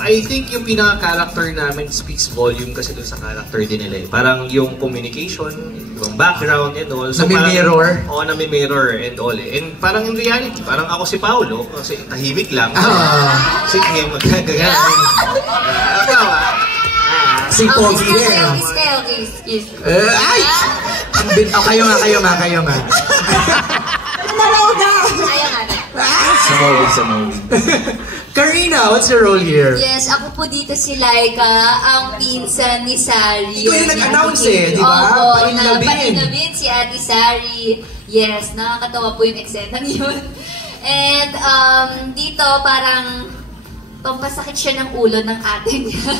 I think yung pinaka-character namin speaks volume kasi doon sa character din nila eh. Parang yung communication, yung background and all. So nami-mirror? Oo, nami-mirror and all eh. And parang in reality, parang ako si Paolo, kasi tahimik lang. Sige, magkagagan. Si Pogi din. Ay! Kayo nga. Sa movie. Karina, what's your role here? Yes, ako po dito si Laika, ang pinsan ni Sari. Ikaw yung nag-announce eh, di ba? Opo, painlabin si Ate Sari. Yes, nakakatawa po yung eksenang yun. And dito parang pampasakit siya ng ulo ng ate niya.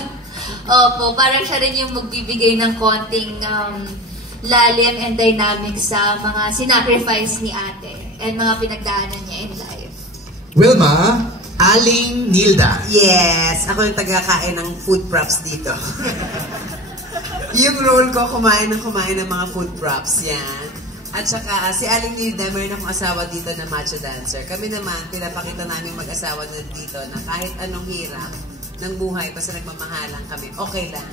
Opo, parang siya rin yung magbibigay ng konting lalim and dynamic sa mga sinacrifice ni ate and mga pinagdaanan niya in life. Wilma, Aling Nilda. Yes, ako yung taga-kain ng food props dito. Yung role ko, kumain ng mga food props, yan. At saka, si Aling Nilda, mayroon akong asawa dito na macho dancer. Kami naman, pinapakita namin mag-asawa na dito na kahit anong hirap ng buhay, basta nagmamahalan kami, okay lang.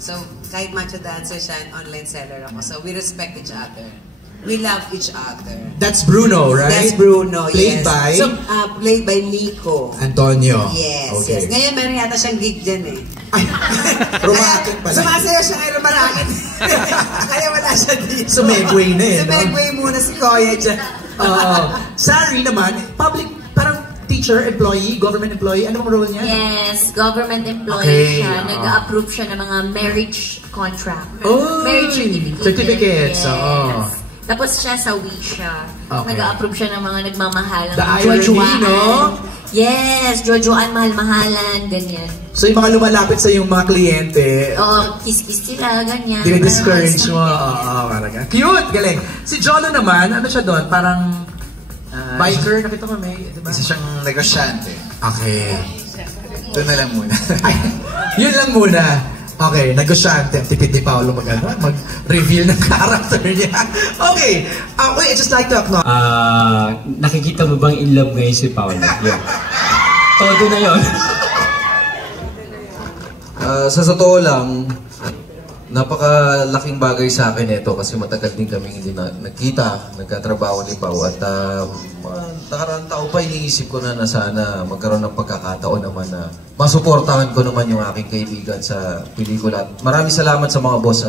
So, kahit macho dancer siya, online seller ako. So, we respect each other. We love each other. That's Bruno, right? That's Bruno, played yes. By? So, played by Nico. Antonio. Yes, okay. Yes. Ngayon, meron yata siyang gig dyan eh. Romantic pala. Sumasayo siya kay Romantic. Kaya wala siya dito. Sumegway na eh, Sumegway muna si Koya dyan. Sari naman, public, parang teacher, employee, government employee. Ano bang role niya? Yes, government employee siya. Nag-approve siya ng mga marriage contract. Marriage certificates. Yes. Tapos siya sa Wisha. Okay. Nag-approve siya ng mga nagmamahalan. The irony, no? Yes, Jojoan, mahal-mahalan, ganyan. So yung mga lumalapit sa yung mga kliyente, kiss-kiss sila, ganyan. Dinidiscourage mo. Parang cute, galing. Si Jolo naman, ano siya doon? Parang biker, nakita ko may, diba? Isa siyang negosyante. Okay. Doon na lang muna. Yun lang muna. Okay, negosyante. Tipid ni Paolo mag-reveal ng character niya. Okay. Wait, I just like to acknowledge. Nakikita mo bang in love ngayon si Paolo? Yeah. Todo na yun. Sa totoo lang, napakalaking bagay sa akin ito kasi matagal din kami hindi nagkita, nagkatrabaho ni Pao at nakaraang taon pa iniisip ko na sana magkaroon ng pagkakataon naman na masuportahan ko naman yung aking kaibigan sa pelikula. Maraming salamat sa mga boss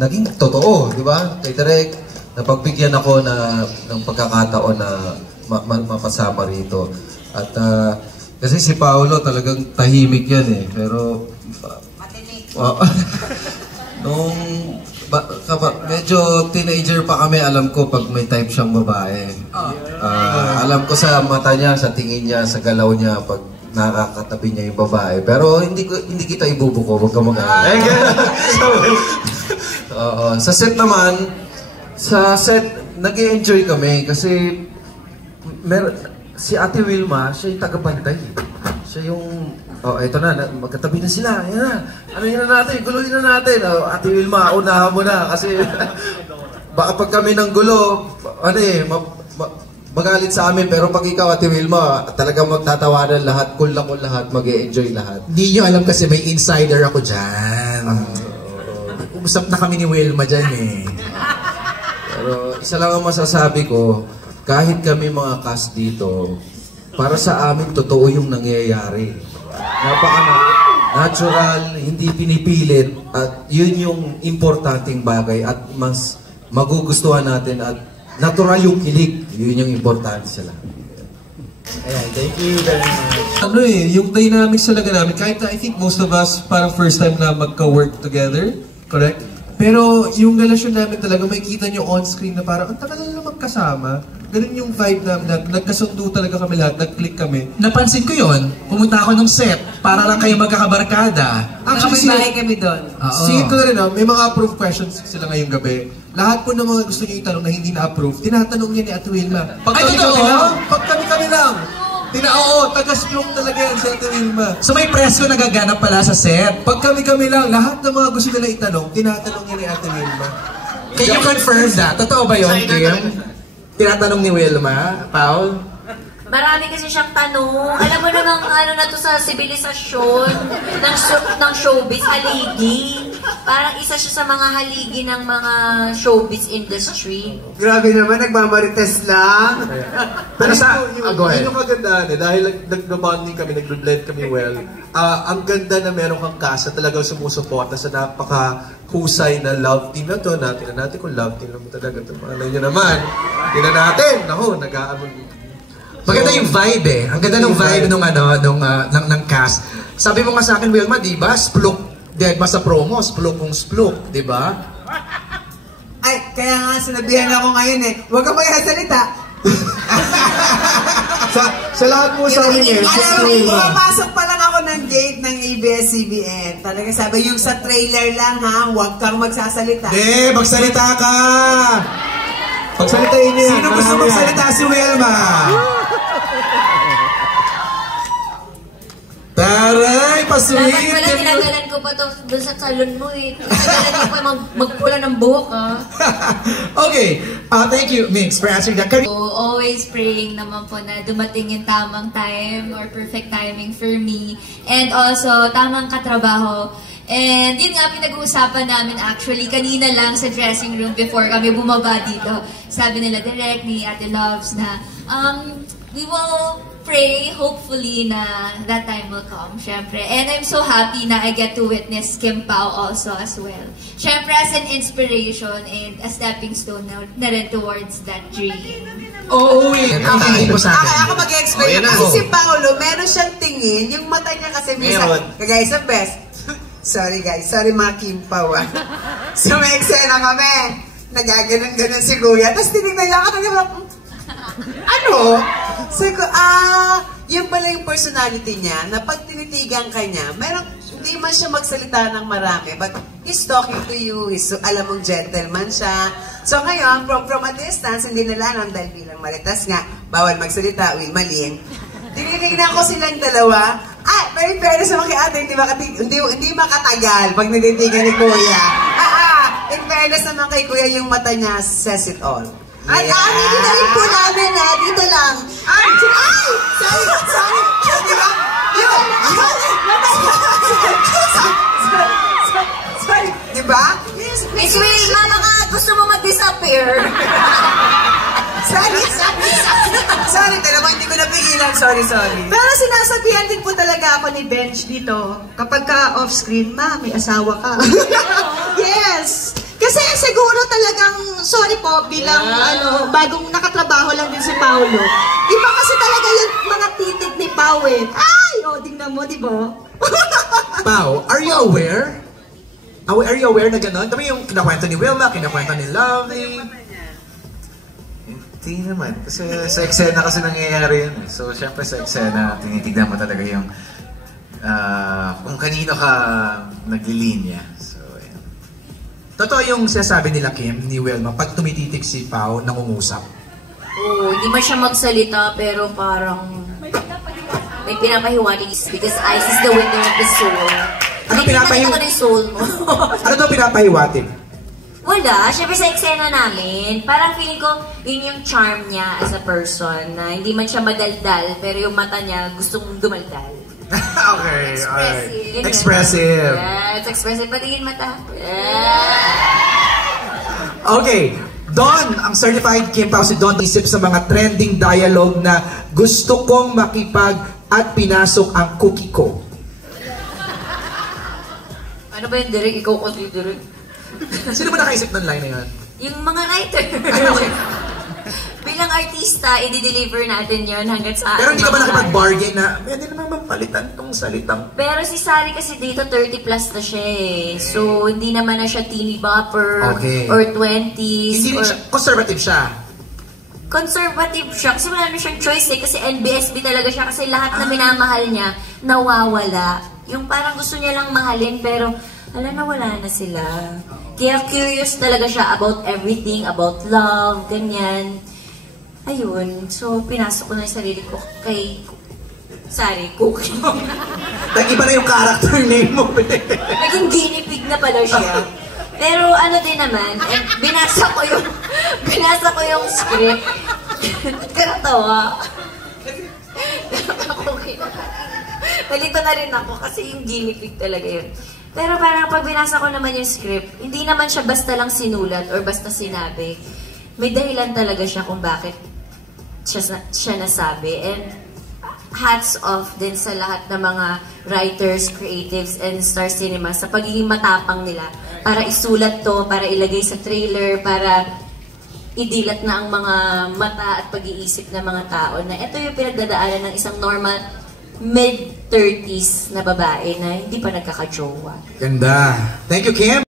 naging totoo, di ba? Kay Direk, napagbigyan ako ng pagkakataon na mapasama rito. At kasi si Paolo talagang tahimik yan eh, pero nung medyo teenager pa kami, alam ko pag may type siyang babae. Alam ko sa mata niya, sa tingin niya, sa galaw niya pag nakakatabi niya yung babae. Pero hindi kita ibubuko, wag ka mag-aalala. Sa set naman, nag-e-enjoy kami kasi si Ate Wilma, siya yung taga-bantay. Siya yung ito na, magkatabi na sila. Ayan na. Anuhin na natin, guluhin na natin. Ate Wilma, unahan mo na. Kasi baka pag kami ng gulo, magalit sa amin. Pero pag ikaw, Ate Wilma, talagang magtatawanan lahat. Cool na cool lahat. Mag-e-enjoy lahat. Hindi nyo alam kasi may insider ako dyan. Usap na kami ni Wilma dyan eh. Pero isa lang ang masasabi ko, kahit kami mga cast dito, para sa amin, totoo yung nangyayari. Napaka-natural, hindi pinipilit, at yun yung importanteng bagay at mas magugustuhan natin at natural yung kilig. Yun yung importante sila. Ayan, thank you very much. Yung dynamics talaga namin, kahit I think most of us parang first time na magka-work together, correct? Pero yung relasyon namin talaga, makikita nyo on-screen na parang, ang tagal na magkasama. Ganun yung vibe namin, nagkasundo talaga kami lahat, nag-click kami. Napansin ko yon, pumunta ako ng set, para lang kayo magkakabarkada. Actually, may kami doon. Singit ko na rin, may mga approved questions sila ngayong gabi. Lahat po ng mga gusto nyo itanong na hindi na-approve, tinatanong niya ni Ate Wilma. Pag kami lang. Taga-splong talaga yan si Ate Wilma. So may presko nagaganap pala sa set? Pag kami lang, lahat ng mga gusto nila itanong, tinatanong niya ni Ate Wilma. Can you confirm that? Totoo ba yun, Kim? Tinatanong ni Wilma, Paul? Marami kasi siyang tanong. Alam mo namang ano na to sa sibilisasyon ng showbiz, haligi. Parang isa siya sa mga haligi ng mga showbiz industry. Grabe naman, nagmamarites lang. Pero sa... go ahead. Yun yung kagandahan eh, dahil nag-bonding kami, nag-blend kami well. Ang ganda na meron kang cast na talagang sumusuporta sa napaka-husay na love team na to. Tingnan natin kung love team naman talaga ito. Malay nyo naman. Tingnan natin. Ako, Maganda yung vibe eh. Ang ganda ng vibe ng cast. Sabi mo nga sa akin, Wilma, di ba? Spluk. Di ba sa promo? Spluk kung spluk. Di ba? Ay, kaya nga sinabihan ako ngayon eh. Huwag ka salita. sa lahat mo sa amin eh. Alam mo, pumapasok pa lang ako ng gate ng ABS-CBN. Talaga sabi, yung sa trailer lang ha, huwag kang magsasalita. Magsalita ka! Pagsalitain niya. Sino gusto magsalita? Si Wilma! Taray, pasweet! Dapat pala tinagalan ko pa to doon sa salon mo eh. Tinagalan ko pa magpula ng buhok ah. Okay, thank you, Mix, for answering that. So, always praying naman po na dumating yung tamang time or perfect timing for me. And also, tamang katrabaho. And yun nga, pinag-uusapan namin actually kanina lang sa dressing room before kami bumaba dito. Sabi nila direct ni Ate Loves na we will pray hopefully na that time will come, syempre. And I'm so happy na I get to witness Kim Pao also as well. Syempre as an inspiration and a stepping stone na rin towards that dream. Oo, hindi po sa akin. Ako mag-explain. Kasi si Paolo, meron siyang tingin. Yung mata niya kasi minsan, kagaya sa best. Sorry guys, sorry mga Kim Pao. So may eksena kami. Nagaganon-ganon si Kuya. Tapos tinignan niya ako, ano? Sabi ko, yun pala yung personality niya, na pag tinitigan ka niya, hindi man siya magsalita ng marami, but he's talking to you, alam mong gentleman siya. So ngayon, from a distance, hindi nalaman dahil bilang maritas nga, bawal magsalita, Maling. Tinignan ko silang dalawa, very fairness naman kay ate, hindi makatagal pag nititigan ni Kuya. In fairness naman kay Kuya, yung mata niya says it all. At dito na rin po namin dito lang. Sorry. Di ba? Sorry. Di ba? Miss Wilma, baka gusto mo mag-disappear. Sorry, talaga hindi ko napigilan. Sorry. Pero sinasabihan din po talaga ako ni Bench dito. Kapag ka off-screen, may asawa ka. Yes! Kasi siguro talagang, sorry po, bilang bagong nakatrabaho lang din si Paolo. Iba kasi talaga yung mga titig ni Pao eh. Ay! Tingnan mo, di ba? Pao, are you aware? Are you aware na gano'n? Kami yung kinakwento ni Wilma, kinakwento ni Lovely. Hindi naman. Kasi sa eksena kasi nangyayari yun. So, syempre sa eksena, tinitignan mo talaga yung kung kanino ka naglilinya. So, yan. Totoo yung sinasabi nila Kim, ni Wilma, pag tumititik si Pao, nangungusap. Oo, hindi man siya magsalita, pero parang may pinapahiwatig because ice is the winner of the soul. Ano pinapahiwatig? Nakita ko na yung soul mo. Ano daw pinapahiwatig? Wala, syempre sa eksena namin, parang feeling ko, yun yung charm niya as a person, na hindi man siya madaldal, pero yung mata niya gustong dumaldal. Okay, Expressive. alright. Expressive. Yeah, it's expressive. Patingin mata. Yeah. Okay, Don, ang certified Kim Pao si Don, isip sa mga trending dialogue na gusto kong makipag at pinasok ang cookie ko. Ano ba yun, Derek? Ikaw ko si Derek. Sino ba nakaisip ng line na yun? Yung mga writer. Bilang artista, i-deliver natin yon hanggat sa... Pero hindi ka ba nakipag-bargain na pwede naman mapalitan tong salitang? Pero si Sari kasi dito 30 plus na siya eh. So, hindi naman na siya teeny bopper or 20s. Hindi siya, conservative siya. Conservative siya. Kasi wala na siyang choice eh. Kasi NBSB talaga siya. Kasi lahat na minamahal niya, nawawala. Yung parang gusto niya lang mahalin, pero wala na sila. Kaya curious talaga siya about everything, about love, ganyan. Ayun. So, pinasok ko na yung sarili ko kay Sari, Cookie. Nag-iba na yung character name mo. Naging guinea pig na pala siya. Pero ano din naman, binasa ko yung script. Karatawa. nalito na rin ako kasi yung gimmick talaga yun. Pero parang pag binasa ko naman yung script, hindi naman siya basta lang sinulat or basta sinabi. May dahilan talaga siya kung bakit siya nasabi. And hats off din sa lahat ng mga writers, creatives, and Star Cinema sa pagiging matapang nila para isulat to, para ilagay sa trailer, para idilat na ang mga mata at pag-iisip ng mga tao na ito yung pinagdadaanan ng isang normal mid-30s na babae na hindi pa nagkaka-jowa. Ganda. Thank you, Kim.